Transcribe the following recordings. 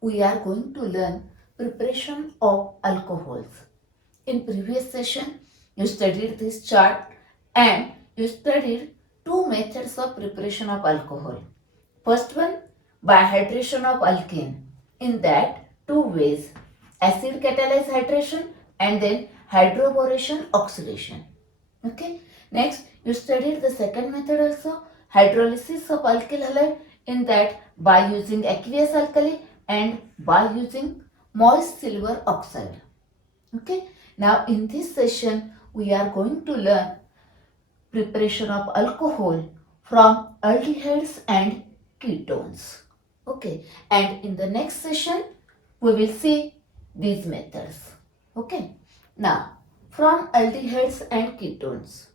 we are going to learn preparation of alcohols. In previous session, you studied this chart and you studied two methods of preparation of alcohol. First one, by hydration of alkene. In that, two ways, acid catalyzed hydration and then hydroboration oxidation. Okay. Next, you studied the second method also, hydrolysis of alkyl halide, in that by using aqueous alkali and by using moist silver oxide. Okay. Now in this session, we are going to learn preparation of alcohol from aldehydes and ketones. Okay. And in the next session, we will see these methods. Okay. Now, from aldehydes and ketones.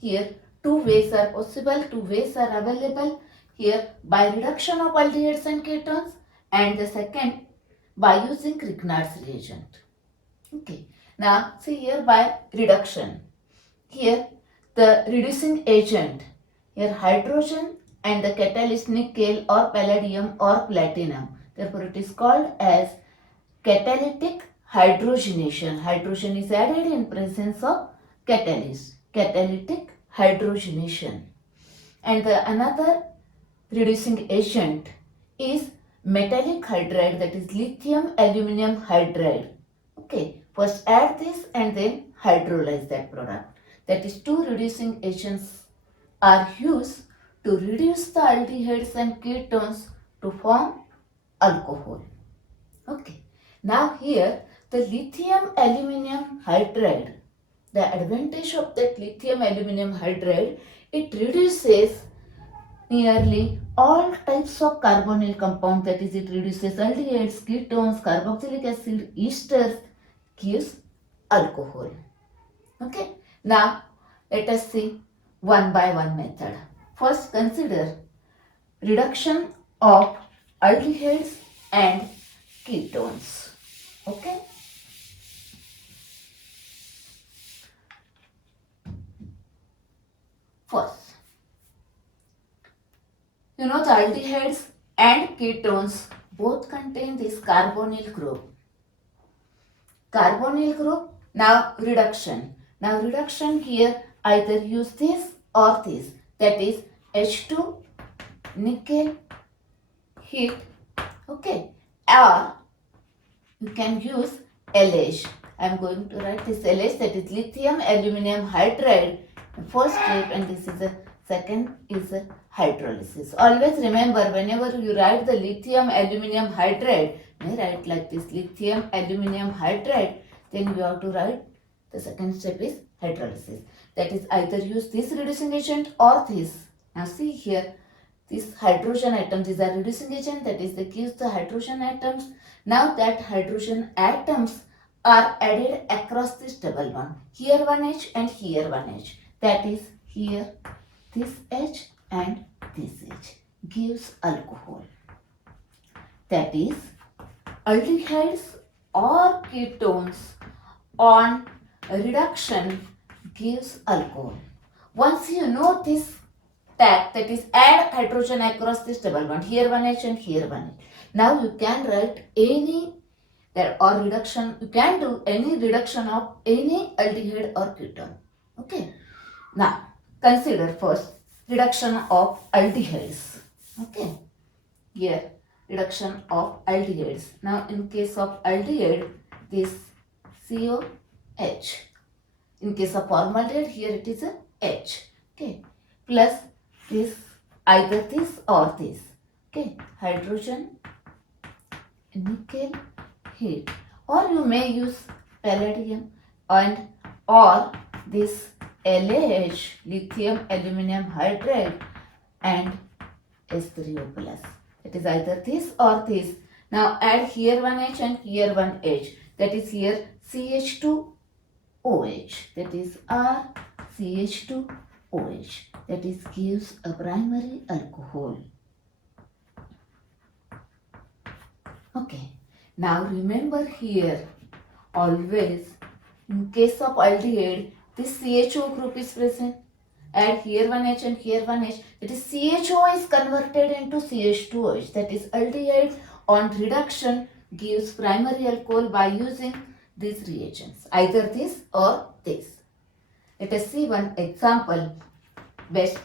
Here, two ways are possible, two ways are available. Here, by reduction of aldehydes and ketones, and the second, by using Grignard's reagent. Okay. Now, see here by reduction. Here, the reducing agent, here hydrogen and the catalyst nickel or palladium or platinum. Therefore, it is called as catalytic hydrogenation. Hydrogen is added in presence of catalyst. Catalytic hydrogenation. And the another reducing agent is metallic hydride, that is lithium aluminum hydride. Okay, first add this and then hydrolyze that product. That is, two reducing agents are used to reduce the aldehydes and ketones to form alcohol. Okay, now here the lithium aluminum hydride, the advantage of that lithium aluminum hydride, it reduces nearly all types of carbonyl compound, that is, it reduces aldehydes, ketones, carboxylic acid, esters, gives alcohol. Okay, now let us see one by one method. First, consider reduction of aldehydes and ketones. Okay. First, you know the aldehydes and ketones both contain this carbonyl group. Carbonyl group, now reduction. Now reduction here, either use this or this. That is H2, nickel, heat. Okay. Or you can use LH. I am going to write this LH, that is lithium aluminum hydride. First step, and this is the second is hydrolysis. Always remember, whenever you write the lithium aluminum hydride, may write like this, lithium aluminum hydride, then you have to write the second step is hydrolysis. That is, either use this reducing agent or this. Now see here, this hydrogen atom, these are reducing agent, that is, they gives the hydrogen atoms. Now that hydrogen atoms are added across this double bond. Here one H and here one H. That is, here this H and this H gives alcohol. That is, aldehydes or ketones on reduction gives alcohol. Once you know this tag, that is, add hydrogen across this double bond, here one H and here one H. Now you can write any or reduction, you can do any reduction of any aldehyde or ketone. Okay. Now consider first reduction of aldehydes. Okay. Here reduction of aldehydes. Now in case of aldehyde, this COH. In case of formaldehyde, here it is a H. Okay. Plus this, either this or this. Okay. Hydrogen, nickel, heat, or you may use palladium and or this LAH, lithium aluminum hydride, and H3O plus. It is either this or this. Now add here one H and here one H. That is, here CH2OH. That is RCH2OH. That is, gives a primary alcohol. Okay. Now remember here, always in case of aldehyde, this CHO group is present. Add here one H and here one H. That is, CHO is converted into CH2OH. That is, aldehyde on reduction gives primary alcohol by using these reagents, either this or this. Let us see one example. Best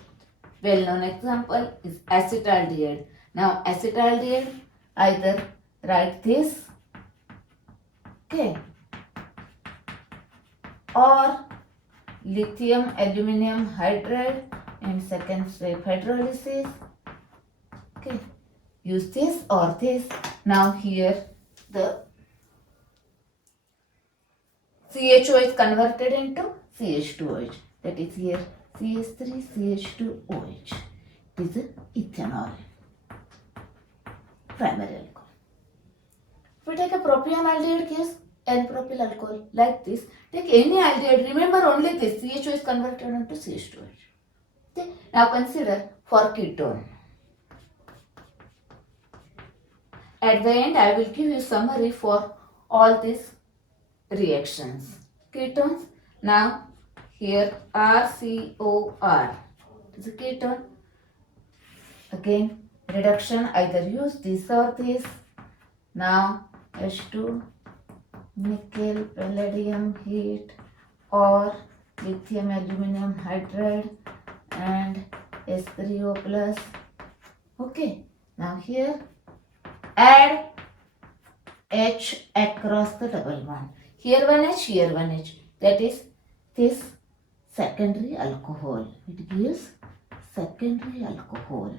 well-known example is acetaldehyde. Now acetaldehyde, either write this, okay, or lithium aluminum hydride and second step hydrolysis, okay, use this or this. Now here the CHO is converted into CH2OH, that is here CH3CH2OH. It is ethanol, primary alcohol. If we take a propionaldehyde case, N-propyl alcohol, like this, take any aldehyde, remember only this, CHO is converted into CH2OH. Okay. Now consider for ketone. At the end, I will give you summary for all these reactions. Ketones, now here RCOR is a ketone. Again, reduction, either use this or this. Now H2, nickel, palladium heat, or lithium aluminum hydride and S3O plus. Okay, now here add H across the double bond. Here one H, here one H. That is this secondary alcohol. It gives secondary alcohol.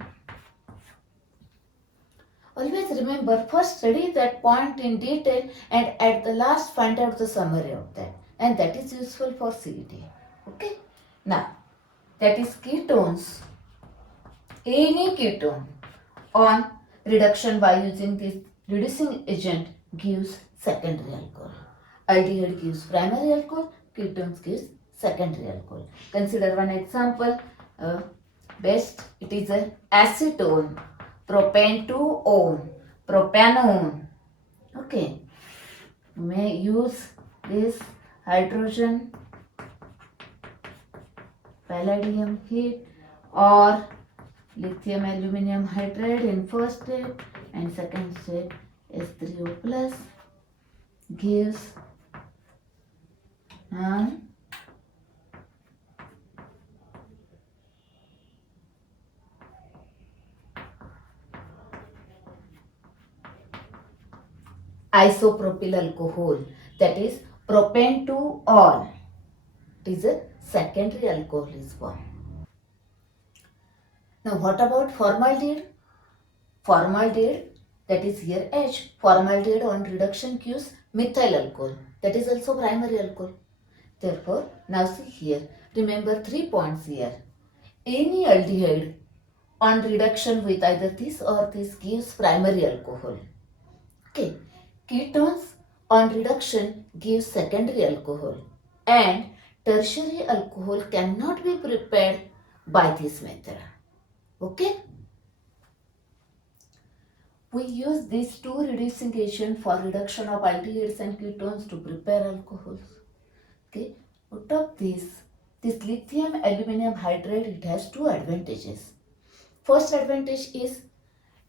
Always remember, first study that point in detail and at the last find out the summary of that. And that is useful for CET. Okay. Now, that is ketones. Any ketone on reduction by using this reducing agent gives secondary alcohol. Aldehyde gives primary alcohol, ketones gives secondary alcohol. Consider one example. Best, it is an acetone, propanone, propanone. Okay, you may use this hydrogen, palladium heat, or lithium aluminum hydride in first step, and second step S3O plus gives isopropyl alcohol, that is propanone. It is a secondary alcohol is formed. Now what about formaldehyde? Formaldehyde, that is here H. Formaldehyde on reduction gives methyl alcohol, that is also primary alcohol. Therefore, now see here, remember 3 points here. Any aldehyde on reduction with either this or this gives primary alcohol. Okay. Ketones on reduction gives secondary alcohol, and tertiary alcohol cannot be prepared by this method. Okay. We use these two reducing agents for reduction of aldehydes and ketones to prepare alcohols. Okay. Out of this lithium aluminum hydride, it has two advantages. First advantage is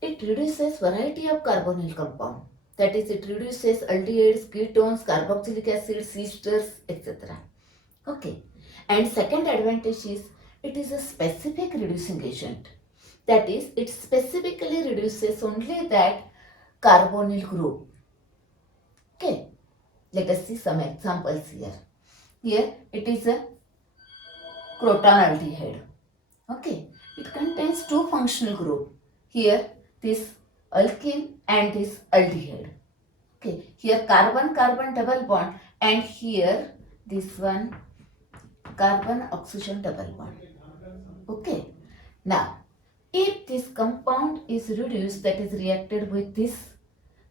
it reduces variety of carbonyl compound. That is, it reduces aldehydes, ketones, carboxylic acid, esters, etc. Okay. And second advantage is it is a specific reducing agent. That is, it specifically reduces only that carbonyl group. Okay. Let us see some examples here. Here it is a crotonaldehyde. Okay. It contains two functional groups. Here this alkene and this aldehyde. Okay, here carbon-carbon double bond, and here this one carbon-oxygen double bond. Okay, now if this compound is reduced, that is reacted with this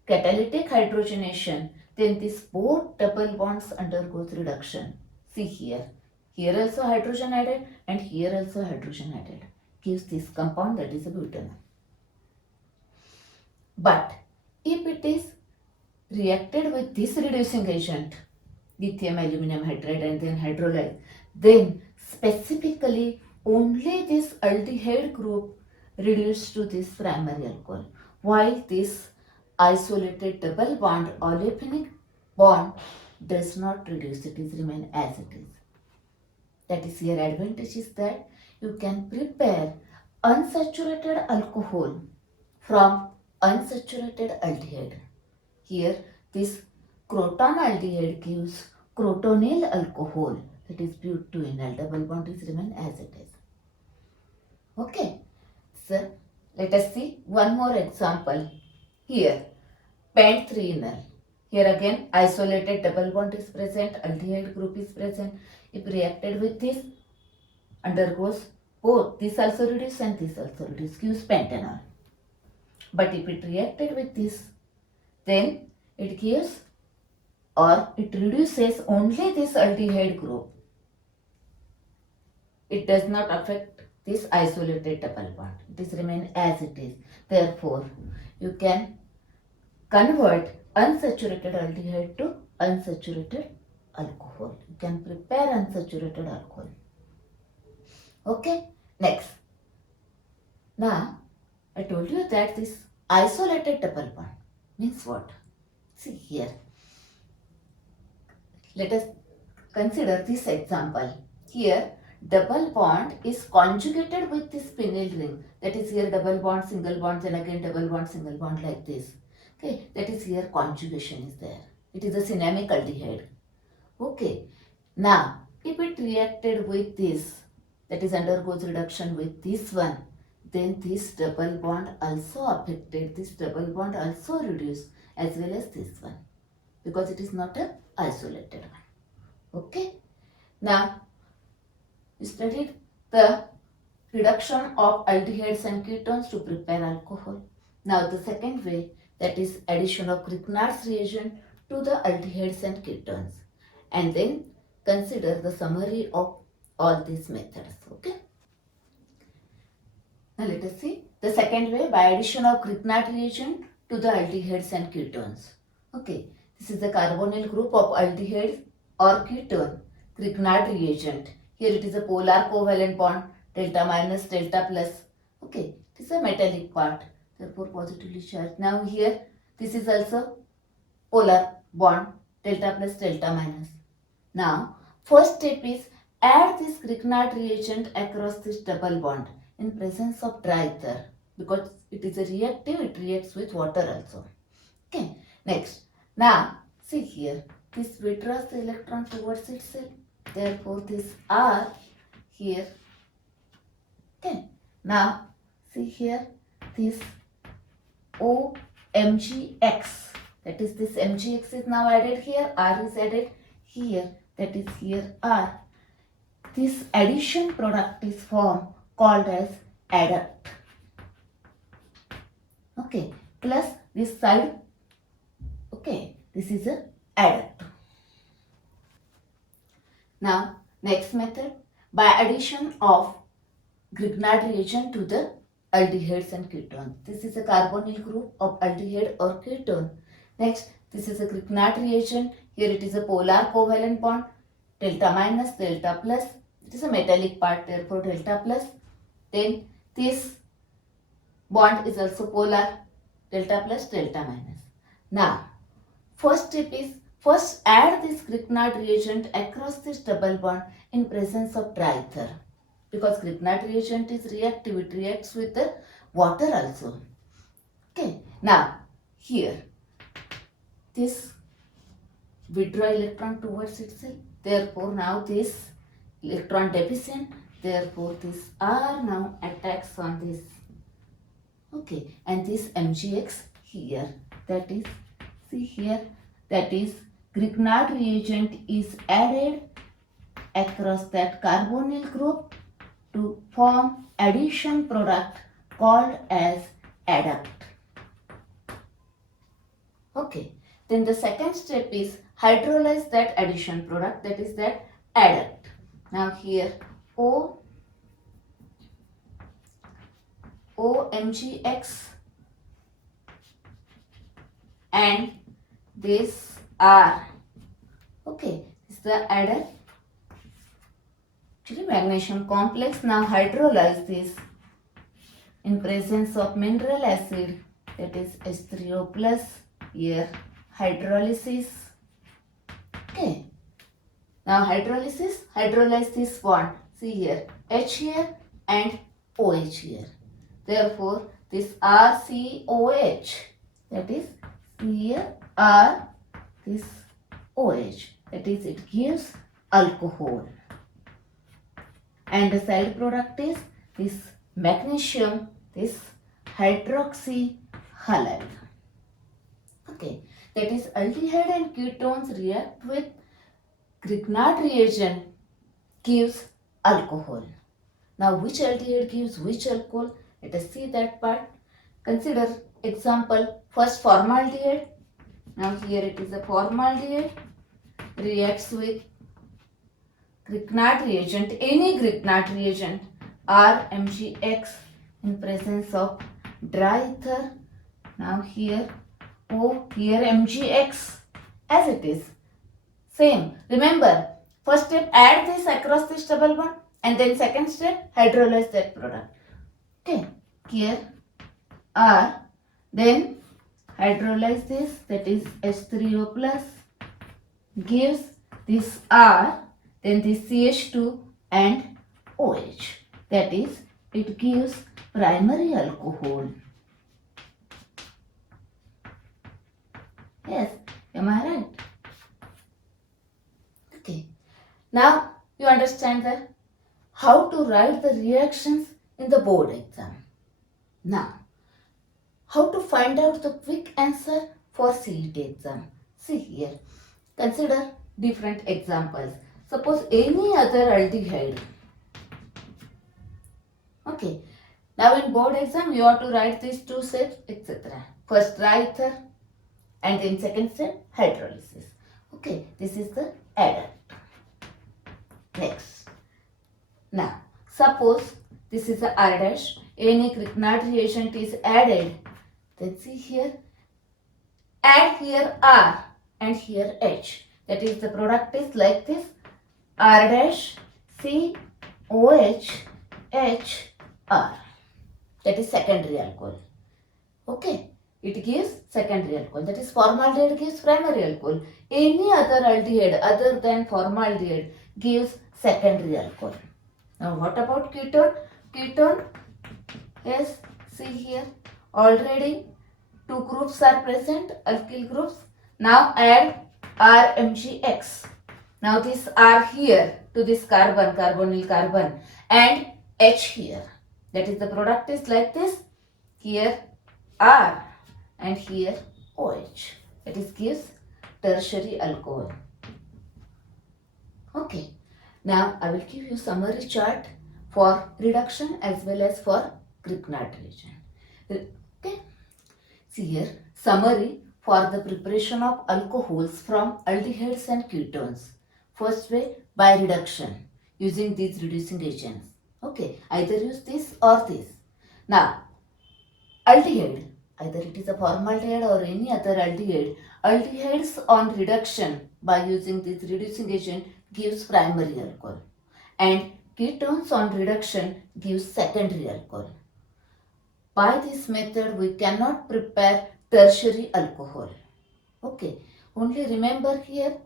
catalytic hydrogenation, then this both double bonds undergoes reduction. See here, here also hydrogen added and here also hydrogen added, gives this compound, that is a butanol. But if it is reacted with this reducing agent, lithium aluminum hydride and then hydrolyzed, then specifically only this aldehyde group reduced to this primary alcohol, while this isolated double bond olefinic bond does not reduce, it is remain as it is. That is, here advantage is that you can prepare unsaturated alcohol from unsaturated aldehyde. Here this crotonaldehyde gives crotonyl alcohol, that is butyl. Double bond is remain as it is. Okay, so let us see one more example. Here pent-3-enol. Here again isolated double bond is present, aldehyde group is present. If reacted with this, undergoes both this also reduce and this also reduce, gives pentanol. But if it reacted with this, then it gives or it reduces only this aldehyde group. It does not affect this isolated double bond. It is remain as it is. Therefore, you can convert unsaturated aldehyde to unsaturated alcohol. You can prepare unsaturated alcohol. Okay, next. Now, I told you that this isolated double bond means what? See here. Let us consider this example. Here, double bond is conjugated with this phenyl ring. That is here double bond, single bond, and again double bond, single bond like this. Okay, that is here conjugation is there. It is a cinnamic aldehyde. Okay, now if it reacted with this, that is undergoes reduction with this one, then this double bond also affected, this double bond also reduced as well as this one, because it is not a isolated one. Okay, now we studied the reduction of aldehydes and ketones to prepare alcohol. Now the second way, that is addition of Grignard's reagent to the aldehydes and ketones, and then consider the summary of all these methods. Okay, now let us see the second way, by addition of Grignard reagent to the aldehydes and ketones. Okay, this is the carbonyl group of aldehyde or ketone, Grignard reagent. Here it is a polar covalent bond, delta minus, delta plus. Okay, it is a metallic part, therefore positively charged. Now here this is also polar bond, delta plus, delta minus. Now first step is add this Grignard reagent across this double bond in presence of dry ether, because it is a reactive, it reacts with water also. Okay, next. Now see here, this withdraws the electron towards itself, therefore this R here. Okay, now see here, this OMgX, that is this mgx is now added here, R is added here, that is here R. This addition product is formed called as adduct. Okay, plus this side. Okay, this is a adduct. Now next method, by addition of Grignard reagent to the aldehydes and ketones. This is a carbonyl group of aldehyde or ketone. Next, this is a Grignard reagent. Here it is a polar covalent bond, delta minus, delta plus. It is a metallic part, therefore delta plus. Then this bond is also polar, delta plus, delta minus. Now first step is, first add this Grignard reagent across this double bond in presence of dry ether, because Grignard reagent is reactive, it reacts with the water also. Okay, now here this withdraw electron towards itself, therefore now this electron deficient, therefore this R now attacks on this. Okay, and this mgx here, that is, see here, that is Grignard reagent is added across that carbonyl group to form addition product called as adduct. Okay, then the second step is hydrolyze that addition product, that is that adduct. Now here OMgX and this R. Okay, this is the adduct, actually magnesium complex. Now hydrolyze this in presence of mineral acid that is H3O plus, here hydrolysis. Okay. Now hydrolyze this bond. See here, H here and OH here. Therefore, this RCOH, that is here R, this OH, that is it gives alcohol. And the side product is this magnesium, this hydroxyhalide. Okay, that is aldehyde and ketones react with Grignard reagent gives alcohol. Now which aldehyde gives which alcohol? Let us see that part. Consider example, first formaldehyde. Now here it is a formaldehyde reacts with Grignard reagent, any Grignard reagent, RMgX in presence of dry ether. Now here O, here MgX as it is. Same. Remember, first step add this across this double bond and then second step hydrolyze that product. Okay, here R, then hydrolyze this, that is H3O plus, gives this R, then this CH2 and OH, that is it gives primary alcohol. Yes, am I right? Okay. Now you understand that how to write the reactions in the board exam. Now, how to find out the quick answer for CET exam. See here, consider different examples. Suppose any other aldehyde. Okay. Now in board exam you have to write these two steps, etc. First dry ether and then second step hydrolysis. Okay, this is the adduct. Next. Now, suppose this is a R dash, any Grignard reagent is added. Then see here, add here R and here H. That is the product is like this, R dash C OH H R. That is secondary alcohol. Okay, it gives secondary alcohol. That is formaldehyde gives primary alcohol. Any other aldehyde other than formaldehyde gives secondary alcohol. Now what about ketone? Ketone, yes, see here, already two groups are present, alkyl groups. Now add RMgX. Now this R here to this carbon, carbonyl carbon, and H here. That is the product is like this. Here R and here OH. That is gives tertiary alcohol. Okay. Now I will give you summary chart for reduction as well as for Grignard reagent. Okay. See here, summary for the preparation of alcohols from aldehydes and ketones. First way, by reduction using these reducing agents. Okay, either use this or this. Now, aldehyde, either it is a formaldehyde or any other aldehyde, aldehydes on reduction by using this reducing agent gives primary alcohol, and ketones on reduction gives secondary alcohol. By this method, we cannot prepare tertiary alcohol. Okay, only remember here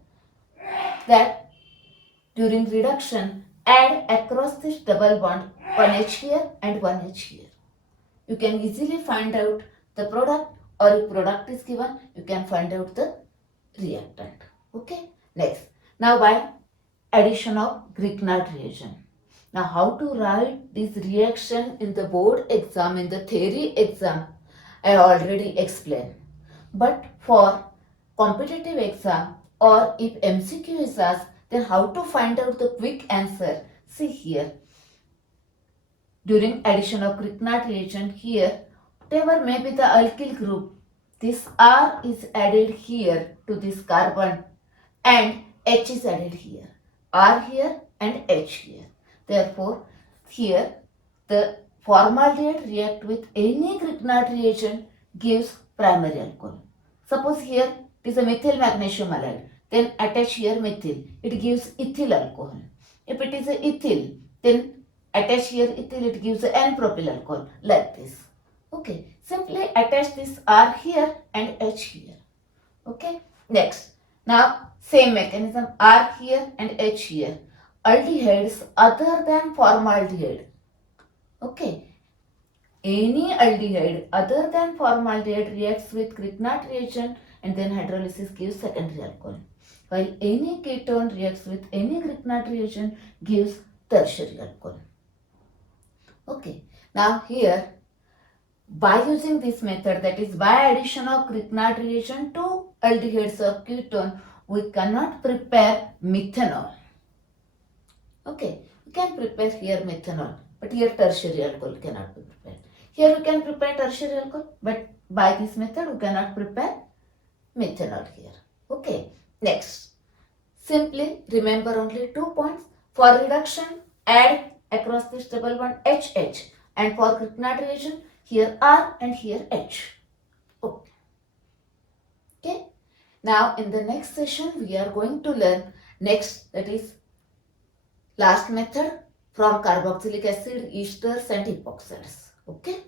that during reduction, add across this double bond 1H here and 1H here. You can easily find out the product, or if product is given, you can find out the reactant. Okay, next. Now by addition of Grignard reagent. Now how to write this reaction in the board exam, in the theory exam, I already explained. But for competitive exam or if MCQ is asked, then how to find out the quick answer? See here. During addition of Grignard reagent here, whatever may be the alkyl group, this R is added here to this carbon and H is added here. R here and H here. Therefore, here the formaldehyde react with any Grignard reagent gives primary alcohol. Suppose here it is a methyl magnesium halide, then attach here methyl, it gives ethyl alcohol. If it is a ethyl, then attach here ethyl, it gives N-propyl alcohol, like this. Okay, simply attach this R here and H here. Okay, next. Now, same mechanism, R here and H here. Aldehydes other than formaldehyde. Okay, any aldehyde other than formaldehyde reacts with Grignard reagent and then hydrolysis gives secondary alcohol. While any ketone reacts with any Grignard reagent gives tertiary alcohol. Okay, now here by using this method, that is by addition of Grignard reagent to aldehydes or ketone, we cannot prepare methanol. Okay, we can prepare here methanol, but here tertiary alcohol cannot be prepared. Here we can prepare tertiary alcohol, but by this method we cannot prepare methanol here. Okay, next. Simply remember only 2 points. For reduction, add across this double bond HH, and for Grignard reagent, here R and here H. Okay. Now in the next session we are going to learn next, that is last method from carboxylic acid, esters and epoxides. Okay.